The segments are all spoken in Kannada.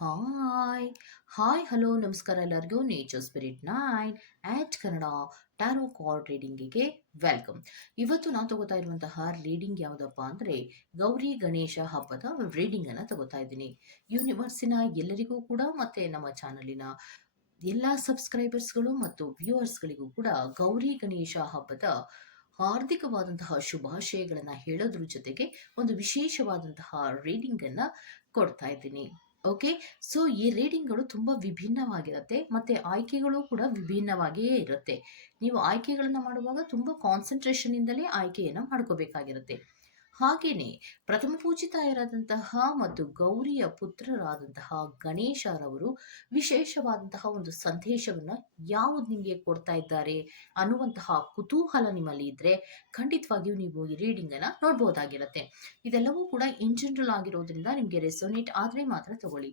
ಹಾಯ್ ಹಾಯ್ ಹಲೋ ನಮಸ್ಕಾರ ಎಲ್ಲರಿಗೂ. Nature spirit nine eight Kannada tarot card ರೀಡಿಂಗಿಗೆ welcome ಇವತ್ತು ನಾನು ತಗೋತಾ ಇರುವಂತಹ ರೀಡಿಂಗ್ ಯಾವುದಪ್ಪ ಅಂದರೆ ಗೌರಿ ಗಣೇಶ ಹಬ್ಬದ ರೀಡಿಂಗನ್ನು ತಗೋತಾ ಇದ್ದೀನಿ. ಯೂನಿವರ್ಸಿನ ಎಲ್ಲರಿಗೂ ಕೂಡ ಮತ್ತು ನಮ್ಮ ಚಾನಲಿನ ಎಲ್ಲ ಸಬ್ಸ್ಕ್ರೈಬರ್ಸ್ಗಳು ಮತ್ತು ವ್ಯೂವರ್ಸ್ಗಳಿಗೂ ಕೂಡ ಗೌರಿ ಗಣೇಶ ಹಬ್ಬದ ಹಾರ್ದಿಕವಾದಂತಹ ಶುಭಾಶಯಗಳನ್ನು ಹೇಳೋದ್ರ ಜೊತೆಗೆ ಒಂದು ವಿಶೇಷವಾದಂತಹ ರೀಡಿಂಗನ್ನು ಕೊಡ್ತಾ ಇದ್ದೀನಿ. ಓಕೆ? ಸೊ, ಈ ರೀಡಿಂಗ್ಗಳು ತುಂಬ ವಿಭಿನ್ನವಾಗಿರುತ್ತೆ ಮತ್ತು ಆಯ್ಕೆಗಳು ಕೂಡ ವಿಭಿನ್ನವಾಗಿಯೇ ಇರುತ್ತೆ. ನೀವು ಆಯ್ಕೆಗಳನ್ನು ಮಾಡುವಾಗ ತುಂಬ ಕಾನ್ಸಂಟ್ರೇಷನಿಂದಲೇ ಆಯ್ಕೆಯನ್ನು ಮಾಡ್ಕೋಬೇಕಾಗಿರುತ್ತೆ. ಹಾಗೆಯೇ ಪ್ರಥಮ ಪೂಜಿತಾಯರಾದಂತಹ ಮತ್ತು ಗೌರಿಯ ಪುತ್ರರಾದಂತಹ ಗಣೇಶರವರು ವಿಶೇಷವಾದಂತಹ ಒಂದು ಸಂದೇಶವನ್ನು ಯಾವುದು ನಿಮಗೆ ಕೊಡ್ತಾ ಇದ್ದಾರೆ ಅನ್ನುವಂತಹ ಕುತೂಹಲ ನಿಮ್ಮಲ್ಲಿ ಇದ್ದರೆ ಖಂಡಿತವಾಗಿಯೂ ನೀವು ಈ ರೀಡಿಂಗ್ ಅನ್ನ ನೋಡ್ಬೋದಾಗಿರುತ್ತೆ. ಇದೆಲ್ಲವೂ ಕೂಡ ಇನ್ ಜನರಲ್ ಆಗಿರೋದ್ರಿಂದ ನಿಮಗೆ ರೆಸೋನೇಟ್ ಆದರೆ ಮಾತ್ರ ತಗೊಳ್ಳಿ.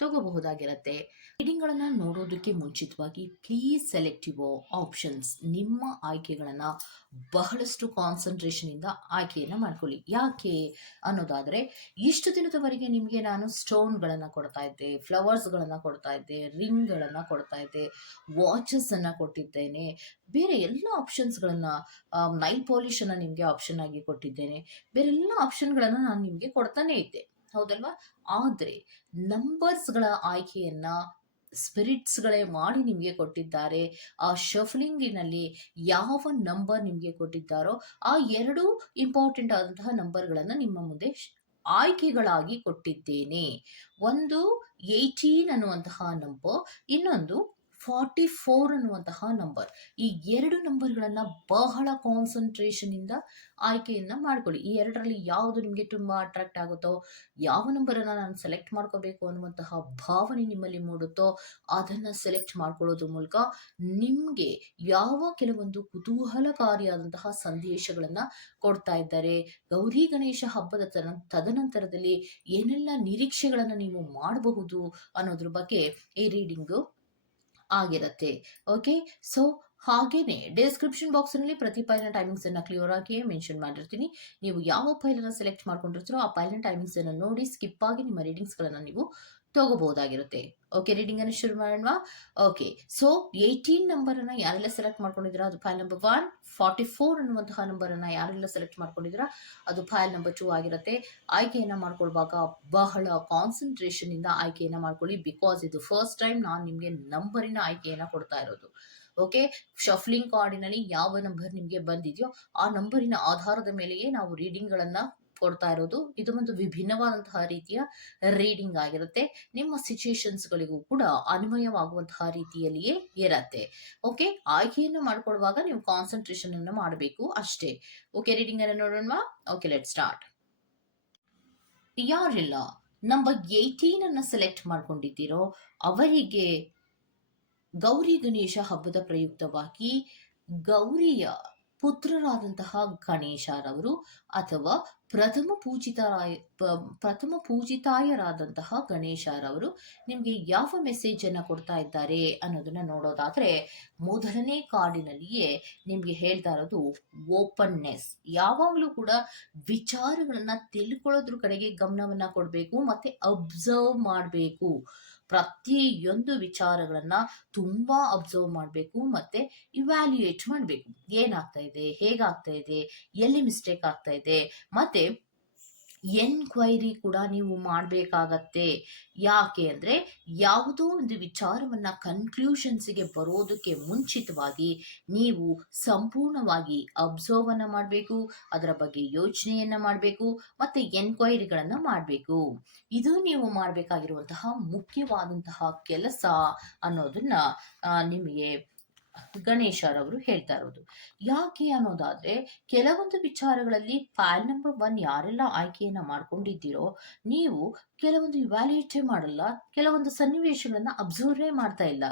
ತಗೋಬಹುದಾಗಿರುತ್ತೆ. ರೀಡಿಂಗ್ಗಳನ್ನು ನೋಡೋದಕ್ಕೆ ಮುಂಚಿತವಾಗಿ ಪ್ಲೀಸ್ ಸೆಲೆಕ್ಟ್ ಯುವ ಆಪ್ಷನ್ಸ್ ನಿಮ್ಮ ಆಯ್ಕೆಗಳನ್ನು ಬಹಳಷ್ಟು ಕಾನ್ಸಂಟ್ರೇಷನಿಂದ ಆಯ್ಕೆಯನ್ನು ಮಾಡ್ಕೊಳ್ಳಿ. ಯಾಕೆ ಅನ್ನೋದಾದರೆ, ಇಷ್ಟು ದಿನದವರೆಗೆ ನಿಮಗೆ ನಾನು ಸ್ಟೋನ್ಗಳನ್ನು ಕೊಡ್ತಾ ಇದ್ದೆ ಫ್ಲವರ್ಸ್ಗಳನ್ನು ಕೊಡ್ತಾ ಇದ್ದೆ ರಿಂಗ್ಗಳನ್ನು ಕೊಡ್ತಾ ಇದ್ದೆ ವಾಚಸನ್ನು ಕೊಟ್ಟಿದ್ದೇನೆ, ಬೇರೆ ಎಲ್ಲ ಆಪ್ಷನ್ಸ್ಗಳನ್ನು ನೈಲ್ ಪಾಲಿಶನ್ನು ನಿಮಗೆ ಆಪ್ಷನ್ ಆಗಿ ಕೊಟ್ಟಿದ್ದೇನೆ, ಬೇರೆ ಎಲ್ಲ ಆಪ್ಷನ್ಗಳನ್ನು ನಾನು ನಿಮಗೆ ಕೊಡ್ತಾನೆ ಇದ್ದೆ. ಹೌದಲ್ವಾ? ಆದರೆ ನಂಬರ್ಸ್ಗಳ ಆಯ್ಕೆಯನ್ನು ಸ್ಪಿರಿಟ್ಸ್ಗಳೇ ಮಾಡಿ ನಿಮಗೆ ಕೊಟ್ಟಿದ್ದಾರೆ. ಆ ಶಫ್ಲಿಂಗಿನಲ್ಲಿ ಯಾವ ನಂಬರ್ ನಿಮಗೆ ಕೊಟ್ಟಿದ್ದಾರೋ ಆ ಎರಡು ಇಂಪಾರ್ಟೆಂಟ್ ಆದಂತಹ ನಂಬರ್ಗಳನ್ನು ನಿಮ್ಮ ಮುಂದೆ ಆಯ್ಕೆಗಳಾಗಿ ಕೊಟ್ಟಿದ್ದೇನೆ. ಒಂದು ಏಯ್ಟೀನ್ ಅನ್ನುವಂತಹ ನಂಬರ್ ಇನ್ನೊಂದು ಫಾರ್ಟಿ ಫೋರ್ ಅನ್ನುವಂತಹ ನಂಬರ್ ಈ ಎರಡು ನಂಬರ್ಗಳನ್ನು ಬಹಳ ಕಾನ್ಸಂಟ್ರೇಷನಿಂದ ಆಯ್ಕೆಯನ್ನು ಮಾಡ್ಕೊಳ್ಳಿ. ಈ ಎರಡರಲ್ಲಿ ಯಾವುದು ನಿಮಗೆ ತುಂಬ ಅಟ್ರಾಕ್ಟ್ ಆಗುತ್ತೋ, ಯಾವ ನಂಬರನ್ನು ನಾನು ಸೆಲೆಕ್ಟ್ ಮಾಡ್ಕೋಬೇಕು ಅನ್ನುವಂತಹ ಭಾವನೆ ನಿಮ್ಮಲ್ಲಿ ಮೂಡುತ್ತೋ, ಅದನ್ನು ಸೆಲೆಕ್ಟ್ ಮಾಡ್ಕೊಳ್ಳೋದ್ರ ಮೂಲಕ ನಿಮಗೆ ಯಾವ ಕೆಲವೊಂದು ಕುತೂಹಲಕಾರಿಯಾದಂತಹ ಸಂದೇಶಗಳನ್ನು ಕೊಡ್ತಾ ಇದ್ದಾರೆ. ಗೌರಿ ಗಣೇಶ ಹಬ್ಬದ ತನ, ತದನಂತರದಲ್ಲಿ ಏನೆಲ್ಲ ನಿರೀಕ್ಷೆಗಳನ್ನು ನೀವು ಮಾಡಬಹುದು ಅನ್ನೋದ್ರ ಬಗ್ಗೆ ಈ ರೀಡಿಂಗು ಆಗಿರುತ್ತೆ. ಓಕೆ ಸೊ ಹಾಗೇನೆ ಡಿಸ್ಕ್ರಿಪ್ಷನ್ ಬಾಕ್ಸ್ನಲ್ಲಿ ಪ್ರತಿ ಫೈಲ್ನ ಟೈಮಿಂಗ್ಸನ್ನು ಕ್ಲಿಯರ್ ಆಗಿ ಮೆನ್ಷನ್ ಮಾಡಿರ್ತೀನಿ. ನೀವು ಯಾವ ಫೈಲನ್ನು ಸೆಲೆಕ್ಟ್ ಮಾಡ್ಕೊಂಡಿರ್ತೀರೋ ಆ ಫೈಲ್ನ ಟೈಮಿಂಗ್ಸನ್ನು ನೋಡಿ ಸ್ಕಿಪ್ ಆಗಿ ನಿಮ್ಮ ರೀಡಿಂಗ್ಸ್ಗಳನ್ನು ನೀವು ತಗೋಬಹುದಾಗಿರುತ್ತೆ. ಓಕೆ ರೀಡಿಂಗ್ ಅನ್ನು ಶುರು ಮಾಡೋಣ ಓಕೆ ಸೊ ಏಯ್ಟೀನ್ ಅನ್ನ ಯಾರೆಲ್ಲ ಸೆಲೆಕ್ಟ್ ಮಾಡ್ಕೊಂಡಿದ್ದೀರಾ? ಅದು pile number one forty four ಅನ್ನುವಂತಹ ನಂಬರನ್ನು ಯಾರೆಲ್ಲ ಸೆಲೆಕ್ಟ್ ಮಾಡ್ಕೊಂಡಿದ್ದೀರಾ? ಅದು ಫೈಲ್ ನಂಬರ್ ಟೂ ಆಗಿರುತ್ತೆ. ಆಯ್ಕೆಯನ್ನು ಮಾಡ್ಕೊಳ್ವಾಗ ಬಹಳ ಕಾನ್ಸಂಟ್ರೇಷನ್ ಇಂದ ಆಯ್ಕೆಯನ್ನು ಮಾಡ್ಕೊಳ್ಳಿ. ಬಿಕಾಸ್ ಇದು ಫಸ್ಟ್ ಟೈಮ್ ನಾನು ನಿಮಗೆ ನಂಬರಿನ ಆಯ್ಕೆಯನ್ನು ಕೊಡ್ತಾ ಇರೋದು. ಓಕೆ ಶಫ್ಲಿಂಗ್ ಕಾರ್ಡಿನಲ್ಲಿ ಯಾವ ನಂಬರ್ ನಿಮಗೆ ಬಂದಿದೆಯೋ, ಆ ನಂಬರಿನ ಆಧಾರದ ಮೇಲೆಯೇ ನಾವು ರೀಡಿಂಗ್ಗಳನ್ನು ಕೊಡ್ತಾ ಇರೋದು. ಇದು ಒಂದು ವಿಭಿನ್ನವಾದಂತಹ ರೀತಿಯ ರೀಡಿಂಗ್ ಆಗಿರುತ್ತೆ. ನಿಮ್ಮ ಸಿಚುಯೇಷನ್ಸ್ಗಳಿಗೂ ಕೂಡ ಅನ್ವಯವಾಗುವಂತಹ ರೀತಿಯಲ್ಲಿಯೇ ಇರತ್ತೆ. ಓಕೆ ಆಯ್ಕೆಯನ್ನು ಮಾಡ್ಕೊಳ್ಳುವಾಗ ನೀವು ಕಾನ್ಸಂಟ್ರೇಷನ್ ಅನ್ನು ಮಾಡಬೇಕು ಅಷ್ಟೇ. ಓಕೆ ರೀಡಿಂಗ್ ಅನ್ನು ನೋಡೋಣ ಓಕೆ ಲೆಟ್ ಸ್ಟಾರ್ಟ್ ಯಾರಿಲ್ಲ? ನಂಬರ್ ಏಯ್ಟೀನ್ ಅನ್ನು ಸೆಲೆಕ್ಟ್ ಮಾಡ್ಕೊಂಡಿದ್ದೀರೋ, ಅವರಿಗೆ ಗೌರಿ ಗಣೇಶ ಹಬ್ಬದ ಪ್ರಯುಕ್ತವಾಗಿ ಗೌರಿಯ ಪುತ್ರರಾದಂತಹ ಗಣೇಶರವರು ಅಥವಾ ಪ್ರಥಮ ಪೂಜಿತರಾಯ ಪ್ರಥಮ ಪೂಜಿತಾಯರಾದಂತಹ ಗಣೇಶರವರು ನಿಮಗೆ ಯಾವ ಮೆಸೇಜ್ ಅನ್ನ ಕೊಡ್ತಾ ಇದ್ದಾರೆ ಅನ್ನೋದನ್ನ ನೋಡೋದಾದ್ರೆ ಮೊದಲನೇ ಕಾರ್ಡಿನಲ್ಲಿಯೇ ನಿಮಗೆ ಹೇಳ್ತಾ ಇರೋದು ಓಪನ್ನೆಸ್ ಯಾವಾಗಲೂ ಕೂಡ ವಿಚಾರಗಳನ್ನ ತಿಳ್ಕೊಳ್ಳೋದ್ರ ಕಡೆಗೆ ಗಮನವನ್ನ ಕೊಡಬೇಕು ಮತ್ತೆ ಅಬ್ಸರ್ವ್ ಮಾಡಬೇಕು. ಪ್ರತಿಯೊಂದು ವಿಚಾರಗಳನ್ನ ತುಂಬಾ ಅಬ್ಸರ್ವ್ ಮಾಡಬೇಕು ಮತ್ತೆ ಇವ್ಯಾಲ್ಯೂಯೇಟ್ ಮಾಡಬೇಕು. ಏನಾಗ್ತಾ ಇದೆ? ಹೇಗಾಗ್ತಾ ಇದೆ? ಎಲ್ಲಿ ಮಿಸ್ಟೇಕ್ ಆಗ್ತಾ ಇದೆ? ಮತ್ತೆ ಎನ್ಕ್ವೈರಿ ಕೂಡ ನೀವು ಮಾಡಬೇಕಾಗತ್ತೆ. ಯಾಕೆ ಅಂದರೆ ಯಾವುದೋ ಒಂದು ವಿಚಾರವನ್ನು ಕನ್ಕ್ಲೂಷನ್ಸಿಗೆ ಬರೋದಕ್ಕೆ ಮುಂಚಿತವಾಗಿ ನೀವು ಸಂಪೂರ್ಣವಾಗಿ ಅಬ್ಸರ್ವನ್ನು ಮಾಡಬೇಕು, ಅದರ ಬಗ್ಗೆ ಯೋಚನೆಯನ್ನು ಮಾಡಬೇಕು, ಮತ್ತು ಎನ್ಕ್ವೈರಿಗಳನ್ನು ಮಾಡಬೇಕು. ಇದು ನೀವು ಮಾಡಬೇಕಾಗಿರುವಂತಹ ಮುಖ್ಯವಾದಂತಹ ಕೆಲಸ ಅನ್ನೋದನ್ನು ನಿಮಗೆ ಗಣೇಶರವರು ಹೇಳ್ತಾ ಇರೋದು. ಯಾಕೆ ಅನ್ನೋದಾದ್ರೆ, ಕೆಲವೊಂದು ವಿಚಾರಗಳಲ್ಲಿ ಫೈಲ್ ನಂಬರ್ ಒನ್ ಯಾರೆಲ್ಲ ಆಯ್ಕೆಯನ್ನ ಮಾಡ್ಕೊಂಡಿದ್ದೀರೋ, ನೀವು ಕೆಲವೊಂದು ಇವ್ಯಾಲ್ಯೂಯೇಟೇ ಮಾಡಲ್ಲ, ಕೆಲವೊಂದು ಸನ್ನಿವೇಶಗಳನ್ನ ಅಬ್ಸರ್ವೇ ಮಾಡ್ತಾ ಇಲ್ಲ.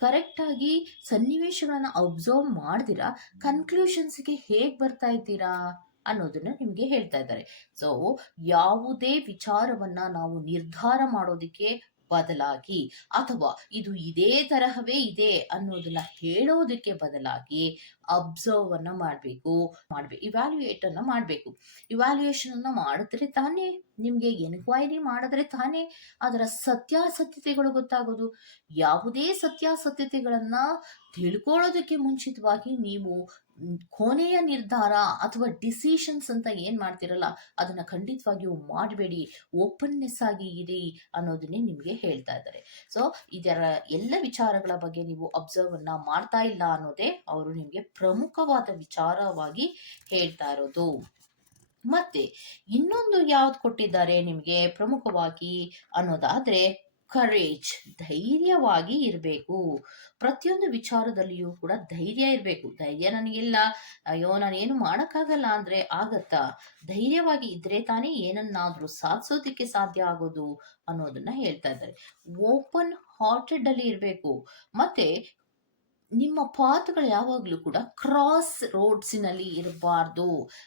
ಕರೆಕ್ಟಾಗಿ ಸನ್ನಿವೇಶಗಳನ್ನ ಅಬ್ಸರ್ವ್ ಮಾಡ್ದಿರಾ ಕನ್ಕ್ಲೂಷನ್ಸ್ಗೆ ಹೇಗೆ ಬರ್ತಾ ಇದ್ದೀರಾ ಅನ್ನೋದನ್ನ ನಿಮಗೆ ಹೇಳ್ತಾ ಇದ್ದಾರೆ. ಸೊ ಯಾವುದೇ ವಿಚಾರವನ್ನ ನಾವು ನಿರ್ಧಾರ ಮಾಡೋದಕ್ಕೆ ಬದಲಾಗಿ ಅಥವಾ ಇದು ಇದೇ ತರಹವೇ ಇದೆ ಅನ್ನೋದನ್ನ ಹೇಳೋದಕ್ಕೆ ಬದಲಾಗಿ ಅಬ್ಸರ್ವ್ ಅನ್ನ ಮಾಡಬೇಕು ಮಾಡ್ಬೇಕು ಇವ್ಯಾಲ್ಯೂಯೇಟ್ ಅನ್ನ ಮಾಡಬೇಕು. ಇವ್ಯಾಲ್ಯೂಯೇಷನ್ ಅನ್ನ ಮಾಡಿದ್ರೆ ತಾನೇ ನಿಮಗೆ ಎನ್ಕ್ವೈರಿ ಮಾಡಿದ್ರೆ ತಾನೇ ಅದರ ಸತ್ಯಾಸತ್ಯತೆಗಳು ಗೊತ್ತಾಗೋದು. ಯಾವುದೇ ಸತ್ಯಾಸತ್ಯತೆಗಳನ್ನ ತಿಳ್ಕೊಳ್ಳೋದಕ್ಕೆ ಮುಂಚಿತವಾಗಿ ನೀವು ಕೊನೆಯ ನಿರ್ಧಾರ ಅಥವಾ ಡಿಸಿಷನ್ಸ್ ಅಂತ ಏನ್ ಮಾಡ್ತಿರಲ್ಲ, ಅದನ್ನ ಖಂಡಿತವಾಗಿಯೂ ಮಾಡಬೇಡಿ ಓಪನ್ನೆಸ್ ಆಗಿ ಇರಿ ಅನ್ನೋದನ್ನೇ ನಿಮಗೆ ಹೇಳ್ತಾ ಇದ್ದಾರೆ. ಸೊ ಇದರ ಎಲ್ಲ ವಿಚಾರಗಳ ಬಗ್ಗೆ ನೀವು ಅಬ್ಸರ್ವ್ ಅನ್ನ ಮಾಡ್ತಾ ಇಲ್ಲ ಅನ್ನೋದೇ ಅವರು ನಿಮ್ಗೆ ಪ್ರಮುಖವಾದ ವಿಚಾರವಾಗಿ ಹೇಳ್ತಾ ಇರೋದು. ಮತ್ತೆ ಇನ್ನೊಂದು ಯಾವ್ದು ಕೊಟ್ಟಿದ್ದಾರೆ ನಿಮಗೆ ಪ್ರಮುಖವಾಗಿ ಅನ್ನೋದಾದ್ರೆ ಕರೇಜ್ ಧೈರ್ಯವಾಗಿ ಇರಬೇಕು. ಪ್ರತಿಯೊಂದು ವಿಚಾರದಲ್ಲಿಯೂ ಕೂಡ ಧೈರ್ಯ ಇರಬೇಕು. ಧೈರ್ಯ ನನಗಿಲ್ಲ. ಅಯ್ಯೋ ಏನು ಮಾಡೋಕ್ಕಾಗಲ್ಲ ಅಂದ್ರೆ ಆಗತ್ತಾ. ಧೈರ್ಯವಾಗಿ ಇದ್ರೆ ತಾನೇ ಏನನ್ನಾದರೂ ಸಾಧಿಸೋದಿಕ್ಕೆ ಸಾಧ್ಯ ಆಗೋದು ಅನ್ನೋದನ್ನ ಹೇಳ್ತಾ ಇದ್ದಾರೆ. ಓಪನ್ ಹಾರ್ಟೆಡ್ ಅಲ್ಲಿ ಇರಬೇಕು. ಮತ್ತೆ ನಿಮ್ಮ ಪಾತ್ಗಳು ಯಾವಾಗಲೂ ಕೂಡ ಕ್ರಾಸ್ ರೋಡ್ಸಿನಲ್ಲಿ ಇರಬಾರ್ದು.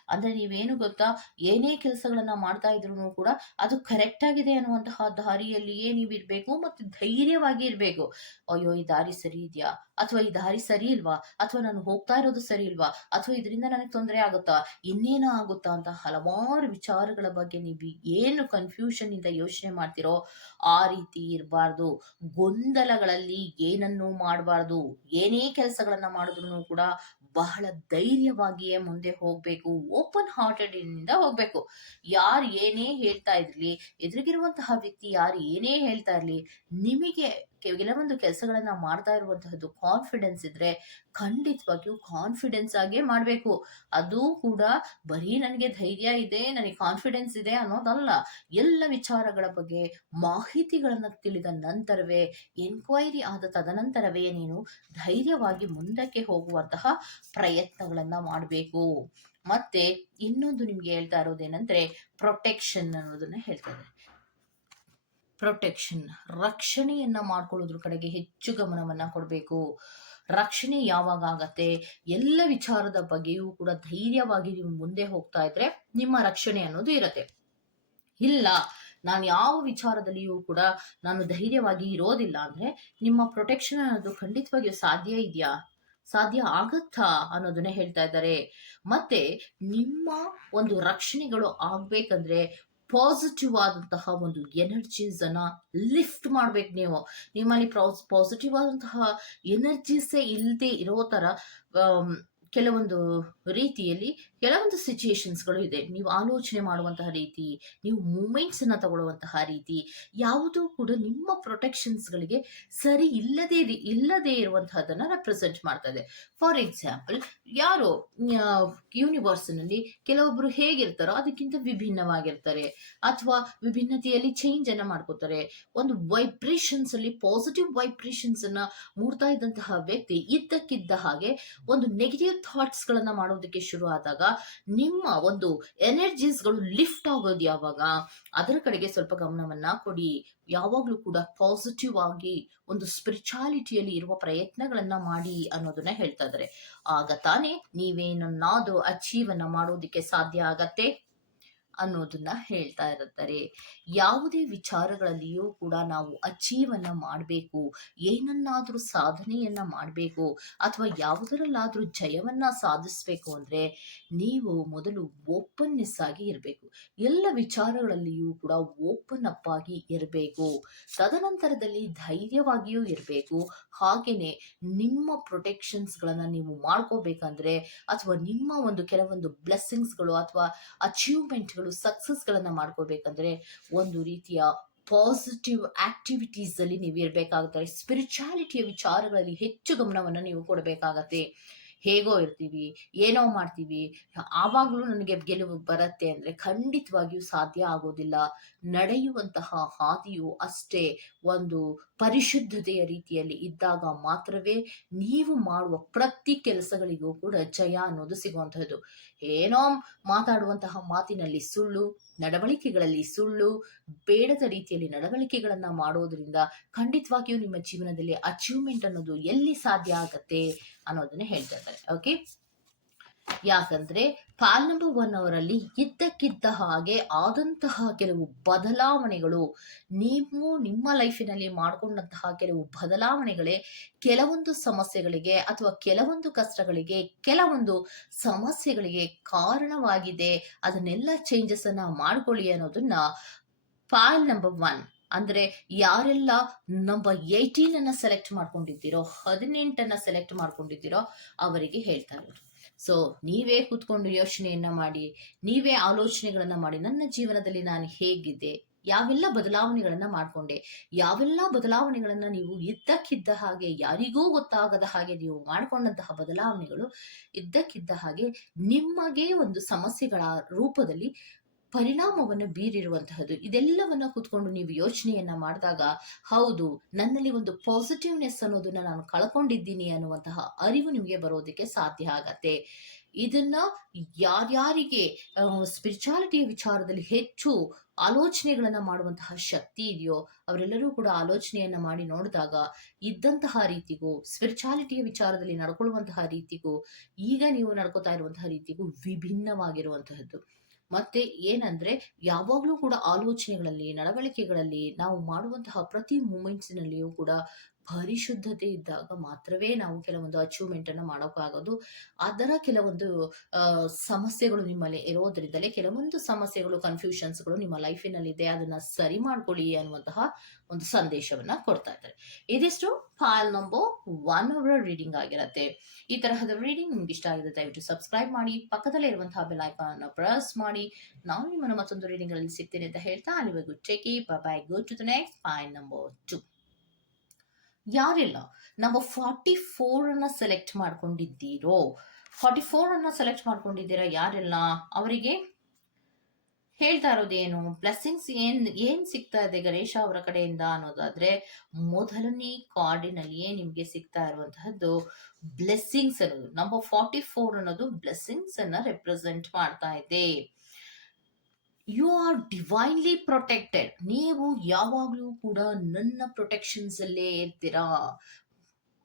ಅಂದ್ರೆ ನೀವೇನು ಗೊತ್ತಾ? ಏನೇ ಕೆಲಸಗಳನ್ನು ಮಾಡ್ತಾ ಇದ್ರು ಕೂಡ ಅದು ಕರೆಕ್ಟ್ ಆಗಿದೆ ಅನ್ನುವಂತಹ ದಾರಿಯಲ್ಲಿಯೇ ನೀವು ಇರಬೇಕು ಮತ್ತು ಧೈರ್ಯವಾಗಿ ಇರಬೇಕು. ಅಯ್ಯೋ, ಈ ದಾರಿ ಸರಿ ಇದೆಯಾ? ಅಥವಾ ಈ ದಾರಿ ಸರಿ ಇಲ್ವಾ? ಅಥವಾ ನಾನು ಹೋಗ್ತಾ ಇರೋದು ಸರಿ ಇಲ್ವಾ? ಅಥವಾ ಇದರಿಂದ ನನಗೆ ತೊಂದರೆ ಆಗುತ್ತಾ? ಇನ್ನೇನೋ ಆಗುತ್ತಾ ಅಂತ ಹಲವಾರು ವಿಚಾರಗಳ ಬಗ್ಗೆ ನೀವು ಏನು ಕನ್ಫ್ಯೂಷನ್ ಇಂದ ಯೋಚನೆ ಮಾಡ್ತಿರೋ ಆ ರೀತಿ ಇರಬಾರ್ದು. ಗೊಂದಲಗಳಲ್ಲಿ ಏನನ್ನು ಮಾಡಬಾರ್ದು. ಏನೇ ಕೆಲಸಗಳನ್ನ ಮಾಡಿದ್ರು ಕೂಡ ಬಹಳ ಧೈರ್ಯವಾಗಿಯೇ ಮುಂದೆ ಹೋಗ್ಬೇಕು. ಓಪನ್ ಹಾರ್ಟೆಡ್ ಇಂದ ಹೋಗ್ಬೇಕು. ಯಾರು ಏನೇ ಹೇಳ್ತಾ ಇರ್ಲಿ, ಎದುರಿಗಿರುವಂತಹ ವ್ಯಕ್ತಿ ಯಾರು ಏನೇ ಹೇಳ್ತಾ ಇರ್ಲಿ, ನಿಮಗೆ ಕೆಲವೊಂದು ಕೆಲಸಗಳನ್ನ ಮಾಡ್ತಾ ಇರುವಂತಹದ್ದು ಕಾನ್ಫಿಡೆನ್ಸ್ ಇದ್ರೆ ಖಂಡಿತವಾಗಿಯೂ ಕಾನ್ಫಿಡೆನ್ಸ್ ಆಗೇ ಮಾಡಬೇಕು. ಅದು ಕೂಡ ಬರೀ ನನಗೆ ಧೈರ್ಯ ಇದೆ, ನನಗೆ ಕಾನ್ಫಿಡೆನ್ಸ್ ಇದೆ ಅನ್ನೋದಲ್ಲ. ಎಲ್ಲ ವಿಚಾರಗಳ ಬಗ್ಗೆ ಮಾಹಿತಿಗಳನ್ನ ತಿಳಿದ ನಂತರವೇ ಎನ್ಕ್ವೈರಿ ಆದ ತದನಂತರವೇ ನೀನು ಧೈರ್ಯವಾಗಿ ಮುಂದಕ್ಕೆ ಹೋಗುವಂತಹ ಪ್ರಯತ್ನಗಳನ್ನ ಮಾಡಬೇಕು. ಮತ್ತೆ ಇನ್ನೊಂದು ನಿಮ್ಗೆ ಹೇಳ್ತಾ ಇರೋದೇನಂದ್ರೆ ಪ್ರೊಟೆಕ್ಷನ್ ಅನ್ನೋದನ್ನ ಹೇಳ್ತಾರೆ ಪ್ರೊಟೆಕ್ಷನ್ ರಕ್ಷಣೆಯನ್ನ ಮಾಡ್ಕೊಳ್ಳೋದ್ರ ಕಡೆಗೆ ಹೆಚ್ಚು ಗಮನವನ್ನ ಕೊಡಬೇಕು. ರಕ್ಷಣೆ ಯಾವಾಗ ಆಗತ್ತೆ? ಎಲ್ಲ ವಿಚಾರದ ಬಗ್ಗೆಯೂ ಕೂಡ ಧೈರ್ಯವಾಗಿ ನೀವು ಮುಂದೆ ಹೋಗ್ತಾ ಇದ್ರೆ ನಿಮ್ಮ ರಕ್ಷಣೆ ಅನ್ನೋದು ಇರತ್ತೆ. ಇಲ್ಲ, ನಾನು ಯಾವ ವಿಚಾರದಲ್ಲಿಯೂ ಕೂಡ ನಾನು ಧೈರ್ಯವಾಗಿ ಇರೋದಿಲ್ಲ ಅಂದ್ರೆ ನಿಮ್ಮ ಪ್ರೊಟೆಕ್ಷನ್ ಅನ್ನೋದು ಖಂಡಿತವಾಗಿಯೂ ಸಾಧ್ಯ ಇದೆಯಾ? ಸಾಧ್ಯ ಆಗತ್ತಾ? ಅನ್ನೋದನ್ನ ಹೇಳ್ತಾ ಇದ್ದಾರೆ. ಮತ್ತೆ ನಿಮ್ಮ ಒಂದು ರಕ್ಷಣೆಗಳು ಆಗ್ಬೇಕಂದ್ರೆ ಪಾಸಿಟಿವ್ ಆದಂತಹ ಒಂದು ಎನರ್ಜೀಸ್ ಅನ್ನ ಲಿಫ್ಟ್ ಮಾಡ್ಬೇಕು ನೀವು. ನಿಮ್ಮಲ್ಲಿ ಪಾಸಿಟಿವ್ ಆದಂತಹ ಎನರ್ಜೀಸೇ ಇಲ್ಲದೆ ಇರೋ ಆಮ್, ಕೆಲವೊಂದು ರೀತಿಯಲ್ಲಿ ಕೆಲವೊಂದು ಸಿಚುಯೇಷನ್ಸ್ಗಳು ಇದೆ. ನೀವು ಆಲೋಚನೆ ಮಾಡುವಂತಹ ರೀತಿ, ನೀವು ಮೂಮೆಂಟ್ಸ್ ಅನ್ನ ತಗೊಳ್ಳುವಂತಹ ರೀತಿ, ಯಾವುದೂ ಕೂಡ ನಿಮ್ಮ ಪ್ರೊಟೆಕ್ಷನ್ಸ್ಗಳಿಗೆ ಸರಿ ಇಲ್ಲದೆ ಇಲ್ಲದೇ ಇರುವಂತಹದನ್ನ ರೆಪ್ರೆಸೆಂಟ್ ಮಾಡ್ತಾ ಇದೆ ಫಾರ್ ಎಕ್ಸಾಂಪಲ್ ಯಾರೋ ಯೂನಿವರ್ಸ್ನಲ್ಲಿ ಕೆಲವೊಬ್ಬರು ಹೇಗಿರ್ತಾರೋ ಅದಕ್ಕಿಂತ ವಿಭಿನ್ನವಾಗಿರ್ತಾರೆ. ಅಥವಾ ವಿಭಿನ್ನತೆಯಲ್ಲಿ ಚೇಂಜ್ ಅನ್ನ ಮಾಡ್ಕೋತಾರೆ. ಒಂದು ವೈಬ್ರೇಷನ್ಸ್ ಅಲ್ಲಿ ಪಾಸಿಟಿವ್ ವೈಬ್ರೇಷನ್ಸ್ ಅನ್ನ ಮೂಡ್ತಾ ಇದ್ದಂತಹ ವ್ಯಕ್ತಿ ಇದ್ದಕ್ಕಿದ್ದ ಹಾಗೆ ಒಂದು ನೆಗೆಟಿವ್ ಥಾಟ್ಸ್ ಗಳನ್ನ ಮಾಡೋದಕ್ಕೆ ಶುರು ಆದಾಗ ನಿಮ್ಮ ಒಂದು ಎನರ್ಜೀಸ್ಗಳು ಲಿಫ್ಟ್ ಆಗೋದು ಯಾವಾಗ? ಅದರ ಕಡೆಗೆ ಸ್ವಲ್ಪ ಗಮನವನ್ನ ಕೊಡಿ. ಯಾವಾಗ್ಲೂ ಕೂಡ ಪಾಸಿಟಿವ್ ಆಗಿ ಒಂದು ಸ್ಪಿರಿಚುಯಾಲಿಟಿಯಲ್ಲಿ ಇರುವ ಪ್ರಯತ್ನಗಳನ್ನ ಮಾಡಿ ಅನ್ನೋದನ್ನ ಹೇಳ್ತಾ ಇದ್ದಾರೆ. ಆಗ ತಾನೇ ನೀವೇನನ್ನಾದ್ರೂ ಅಚೀವ್ ಅನ್ನ ಮಾಡೋದಕ್ಕೆ ಸಾಧ್ಯ ಆಗತ್ತೆ. ಅನ್ನೋದನ್ನ ಹೇಳ್ತಾ ಇರುತ್ತಾರೆ ಯಾವುದೇ ವಿಚಾರಗಳಲ್ಲಿಯೂ ಕೂಡ ನಾವು ಅಚೀವ್ ಅನ್ನ ಮಾಡಬೇಕು. ಏನನ್ನಾದ್ರೂ ಸಾಧನೆಯನ್ನ ಮಾಡಬೇಕು ಅಥವಾ ಯಾವುದರಲ್ಲಾದ್ರೂ ಜಯವನ್ನ ಸಾಧಿಸ್ಬೇಕು ಅಂದ್ರೆ ನೀವು ಮೊದಲು ಓಪನ್ನೆಸ್ ಆಗಿ ಇರಬೇಕು. ಎಲ್ಲ ವಿಚಾರಗಳಲ್ಲಿಯೂ ಕೂಡ ಓಪನ್ ಅಪ್ ಆಗಿ ಇರಬೇಕು. ತದನಂತರದಲ್ಲಿ ಧೈರ್ಯವಾಗಿಯೂ ಇರಬೇಕು. ಹಾಗೇನೆ ನಿಮ್ಮ ಪ್ರೊಟೆಕ್ಷನ್ಸ್ಗಳನ್ನ ನೀವು ಮಾಡ್ಕೋಬೇಕಂದ್ರೆ ಅಥವಾ ನಿಮ್ಮ ಒಂದು ಕೆಲವೊಂದು ಬ್ಲೆಸ್ಸಿಂಗ್ಸ್ಗಳು ಅಥವಾ ಅಚೀವ್ಮೆಂಟ್ಗಳು ಸಕ್ಸಸ್ಗಳನ್ನ ಮಾಡ್ಕೋಬೇಕಂದ್ರೆ ಒಂದು ರೀತಿಯ ಪಾಸಿಟಿವ್ ಆಕ್ಟಿವಿಟೀಸ್ ಅಲ್ಲಿ ನೀವು ಇರಬೇಕಾಗುತ್ತೆ. ಸ್ಪಿರಿಚುಯಾಲಿಟಿಯ ವಿಚಾರಗಳಲ್ಲಿ ಹೆಚ್ಚು ಗಮನವನ್ನು ನೀವು ಕೊಡಬೇಕಾಗತ್ತೆ. ಹೇಗೋ ಇರ್ತೀವಿ, ಏನೋ ಮಾಡ್ತೀವಿ, ಆವಾಗಲೂ ನನಗೆ ಗೆಲುವು ಬರುತ್ತೆ ಅಂದ್ರೆ ಖಂಡಿತವಾಗಿಯೂ ಸಾಧ್ಯ ಆಗೋದಿಲ್ಲ. ನಡೆಯುವಂತಹ ಹಾದಿಯು ಅಷ್ಟೇ ಒಂದು ಪರಿಶುದ್ಧತೆಯ ರೀತಿಯಲ್ಲಿ ಇದ್ದಾಗ ಮಾತ್ರವೇ ನೀವು ಮಾಡುವ ಪ್ರತಿ ಕೆಲಸಗಳಿಗೂ ಕೂಡ ಜಯ ಅನ್ನೋದು ಸಿಗುವಂತಹದ್ದು. ಏನೋ ಮಾತಾಡುವಂತಹ ಮಾತಿನಲ್ಲಿ ಸುಳ್ಳು, ನಡವಳಿಕೆಗಳಲ್ಲಿ ಸುಳ್ಳು, ಬೇಡದ ರೀತಿಯಲ್ಲಿ ನಡವಳಿಕೆಗಳನ್ನ ಮಾಡೋದ್ರಿಂದ ಖಂಡಿತವಾಗಿಯೂ ನಿಮ್ಮ ಜೀವನದಲ್ಲಿ ಅಚೀವ್ಮೆಂಟ್ ಅನ್ನೋದು ಎಲ್ಲಿ ಸಾಧ್ಯ ಆಗತ್ತೆ ಅನ್ನೋದನ್ನ ಹೇಳ್ತಾ ಇದ್ದಾರೆ. ಓಕೆ ಯಾಕಂದ್ರೆ ಪಾಲ್ ನಂಬರ್ ಒನ್ ಅವರಲ್ಲಿ ಇದ್ದಕ್ಕಿದ್ದ ಹಾಗೆ ಆದಂತಹ ಕೆಲವು ಬದಲಾವಣೆಗಳು, ನೀವು ನಿಮ್ಮ ಲೈಫಿನಲ್ಲಿ ಮಾಡಿಕೊಂಡಂತಹ ಕೆಲವು ಬದಲಾವಣೆಗಳೇ ಕೆಲವೊಂದು ಸಮಸ್ಯೆಗಳಿಗೆ ಅಥವಾ ಕೆಲವೊಂದು ಕಷ್ಟಗಳಿಗೆ ಕೆಲವೊಂದು ಸಮಸ್ಯೆಗಳಿಗೆ ಕಾರಣವಾಗಿದೆ. ಅದನ್ನೆಲ್ಲ ಚೇಂಜಸ್ ಅನ್ನ ಮಾಡ್ಕೊಳ್ಳಿ ಅನ್ನೋದನ್ನ ಪಾಲ್ ನಂಬರ್ ಒನ್ ಅಂದ್ರೆ ಯಾರೆಲ್ಲ ನಂಬರ್ ಏಯ್ಟೀನ್ ಅನ್ನ ಸೆಲೆಕ್ಟ್ ಮಾಡ್ಕೊಂಡಿದ್ದೀರೋ, ಹದಿನೆಂಟನ್ನ ಸೆಲೆಕ್ಟ್ ಮಾಡ್ಕೊಂಡಿದ್ದೀರೋ ಅವರಿಗೆ ಹೇಳ್ತಾ ಇರೋದು. ಸೊ ನೀವೇ ಕೂತ್ಕೊಂಡು ಯೋಚನೆಯನ್ನ ಮಾಡಿ, ನೀವೇ ಆಲೋಚನೆಗಳನ್ನ ಮಾಡಿ, ನನ್ನ ಜೀವನದಲ್ಲಿ ನಾನು ಹೇಗಿದ್ದೆ, ಯಾವೆಲ್ಲ ಬದಲಾವಣೆಗಳನ್ನ ಮಾಡ್ಕೊಂಡೆ, ಯಾವೆಲ್ಲ ಬದಲಾವಣೆಗಳನ್ನ ನೀವು ಇದ್ದಕ್ಕಿದ್ದ ಹಾಗೆ, ಯಾರಿಗೂ ಗೊತ್ತಾಗದ ಹಾಗೆ ನೀವು ಮಾಡ್ಕೊಂಡಂತಹ ಬದಲಾವಣೆಗಳು ಇದ್ದಕ್ಕಿದ್ದ ಹಾಗೆ ನಿಮಗೆ ಒಂದು ಸಮಸ್ಯೆಗಳ ರೂಪದಲ್ಲಿ ಪರಿಣಾಮವನ್ನು ಬೀರಿರುವಂತಹದ್ದು. ಇದೆಲ್ಲವನ್ನ ಕೂತ್ಕೊಂಡು ನೀವು ಯೋಚನೆಯನ್ನ ಮಾಡಿದಾಗ, ಹೌದು, ನನ್ನಲ್ಲಿ ಒಂದು ಪಾಸಿಟಿವ್ನೆಸ್ ಅನ್ನೋದನ್ನ ನಾನು ಕಳ್ಕೊಂಡಿದ್ದೀನಿ ಅನ್ನುವಂತಹ ಅರಿವು ನಿಮಗೆ ಬರೋದಕ್ಕೆ ಸಾಧ್ಯ ಆಗತ್ತೆ. ಇದನ್ನ ಯಾರ್ಯಾರಿಗೆ ಸ್ಪಿರಿಚುಯಾಲಿಟಿಯ ವಿಚಾರದಲ್ಲಿ ಹೆಚ್ಚು ಆಲೋಚನೆಗಳನ್ನ ಮಾಡುವಂತಹ ಶಕ್ತಿ ಇದೆಯೋ, ಅವರೆಲ್ಲರೂ ಕೂಡ ಆಲೋಚನೆಯನ್ನ ಮಾಡಿ ನೋಡಿದಾಗ, ಇದ್ದಂತಹ ರೀತಿಗೂ ಸ್ಪಿರಿಚುಯಾಲಿಟಿಯ ವಿಚಾರದಲ್ಲಿ ನಡ್ಕೊಳ್ಳುವಂತಹ ರೀತಿಗೂ, ಈಗ ನೀವು ನಡ್ಕೋತಾ ಇರುವಂತಹ ರೀತಿಗೂ ವಿಭಿನ್ನವಾಗಿರುವಂತಹದ್ದು. ಮತ್ತೆ ಏನಂದ್ರೆ ಯಾವಾಗಲೂ ಕೂಡ ಆಲೋಚನೆಗಳಲ್ಲಿ ನಡವಳಿಕೆಗಳಲ್ಲಿ ನಾವು ಮಾಡುವಂತಹ ಪ್ರತಿ ಮೂಮೆಂಟ್ಸ್ನಲ್ಲಿಯೂ ಕೂಡ ಪರಿಶುದ್ಧತೆ ಇದ್ದಾಗ ಮಾತ್ರವೇ ನಾವು ಕೆಲವೊಂದು ಅಚೀವ್ಮೆಂಟ್ ಅನ್ನ ಮಾಡೋಕ್ಕಾಗೋದು ಅದರ ಕೆಲವೊಂದು ಸಮಸ್ಯೆಗಳು ನಿಮ್ಮಲ್ಲಿ ಇರೋದ್ರಿಂದಲೇ ಕೆಲವೊಂದು ಸಮಸ್ಯೆಗಳು ಕನ್ಫ್ಯೂಷನ್ಸ್ಗಳು ನಿಮ್ಮ ಲೈಫಿನಲ್ಲಿದೆ ಅದನ್ನ ಸರಿ ಮಾಡ್ಕೊಳ್ಳಿ ಅನ್ನುವಂತಹ ಒಂದು ಸಂದೇಶವನ್ನ ಕೊಡ್ತಾ ಇದ್ದಾರೆ. ಇದಿಷ್ಟು pile number one our reading ಆಗಿರುತ್ತೆ. ಈ ತರಹದ ರೀಡಿಂಗ್ ನಿಮ್ಗೆ ಇಷ್ಟ ಆಗಿದೆ ದಯವಿಟ್ಟು ಸಬ್ಸ್ಕ್ರೈಬ್ ಮಾಡಿ, ಪಕ್ಕದಲ್ಲೇ ಇರುವಂತಹ ಬೆಲ್ ಐಕಾನ್ ಅನ್ನು ಪ್ರೆಸ್ ಮಾಡಿ. ನಾನು ನಿಮ್ಮನ್ನು ಮತ್ತೊಂದು ರೀಡಿಂಗ್ ಅಲ್ಲಿ ಸಿಗ್ತೇನೆ ಅಂತ ಹೇಳ್ತಾ, ಅಲ್ಲಿವರೆಗೂ take bye go to the next pile number two ಯಾರೆಲ್ಲ. ನಂಬರ್ ಫಾರ್ಟಿ ಫೋರ್ ಅನ್ನ ಸೆಲೆಕ್ಟ್ ಮಾಡ್ಕೊಂಡಿದ್ದೀರೋ? ಫಾರ್ಟಿ ಫೋರ್ ಅನ್ನ ಸೆಲೆಕ್ಟ್ ಮಾಡ್ಕೊಂಡಿದ್ದೀರಾ ಯಾರೆಲ್ಲ? ಅವರಿಗೆ ಹೇಳ್ತಾ ಇರೋದೇನು? ಬ್ಲೆಸ್ಸಿಂಗ್ಸ್ ಏನ್ ಏನ್ ಸಿಗ್ತಾ ಇದೆ ಗಣೇಶ ಅವರ ಕಡೆಯಿಂದ ಅನ್ನೋದಾದ್ರೆ ಮೊದಲನೇ ಕಾರ್ಡಿನಲ್ಲಿಯೇ ನಿಮ್ಗೆ ಸಿಗ್ತಾ ಇರುವಂತಹದ್ದು ಬ್ಲೆಸ್ಸಿಂಗ್ಸ್ ಅನ್ನೋದು. ನಂಬರ್ ಫಾರ್ಟಿ ಫೋರ್ ಅನ್ನೋದು ಬ್ಲೆಸ್ಸಿಂಗ್ಸ್ ಅನ್ನ ರೆಪ್ರೆಸೆಂಟ್ ಮಾಡ್ತಾ ಇದೆ. ಯು ಆರ್ ಡಿವೈನ್ಲಿ ಪ್ರೊಟೆಕ್ಟೆಡ್ ನೀವು ಯಾವಾಗಲೂ ಕೂಡ ನನ್ನ ಪ್ರೊಟೆಕ್ಷನ್ಸ್ ಅಲ್ಲೇ ಇರ್ತೀರಾ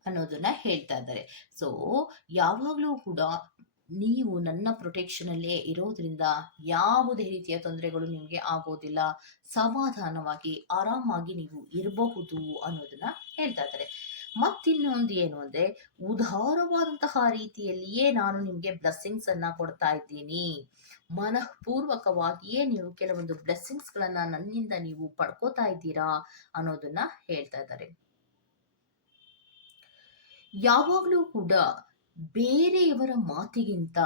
ಅನ್ನೋದನ್ನ ಹೇಳ್ತಾ ಇದ್ದಾರೆ. ಸೊ ಯಾವಾಗಲೂ ಕೂಡ ನೀವು ನನ್ನ ಪ್ರೊಟೆಕ್ಷನ್ ಅಲ್ಲೇ ಇರೋದ್ರಿಂದ ಯಾವುದೇ ರೀತಿಯ ತೊಂದರೆಗಳು ನಿಮಗೆ ಆಗೋದಿಲ್ಲ. ಸಮಾಧಾನವಾಗಿ, ಆರಾಮಾಗಿ ನೀವು ಇರಬಹುದು ಅನ್ನೋದನ್ನ ಹೇಳ್ತಾ ಇದ್ದಾರೆ. ಮತ್ತಿನ್ನೊಂದು ಏನು ಅಂದ್ರೆ, ಉದಾರವಾದಂತಹ ರೀತಿಯಲ್ಲಿಯೇ ನಾನು ನಿಮ್ಗೆ ಬ್ಲೆಸ್ಸಿಂಗ್ಸ್ ಅನ್ನ ಕೊಡ್ತಾ ಇದ್ದೀನಿ. ಮನಃಪೂರ್ವಕವಾಗಿಯೇ ನೀವು ಕೆಲವೊಂದು ಬ್ಲೆಸ್ಸಿಂಗ್ಸ್ ಗಳನ್ನ ನನ್ನಿಂದ ನೀವು ಪಡ್ಕೋತಾ ಇದ್ದೀರಾ ಅನ್ನೋದನ್ನ ಹೇಳ್ತಾ ಇದ್ದಾರೆ. ಯಾವಾಗಲೂ ಕೂಡ ಬೇರೆಯವರ ಮಾತಿಗಿಂತ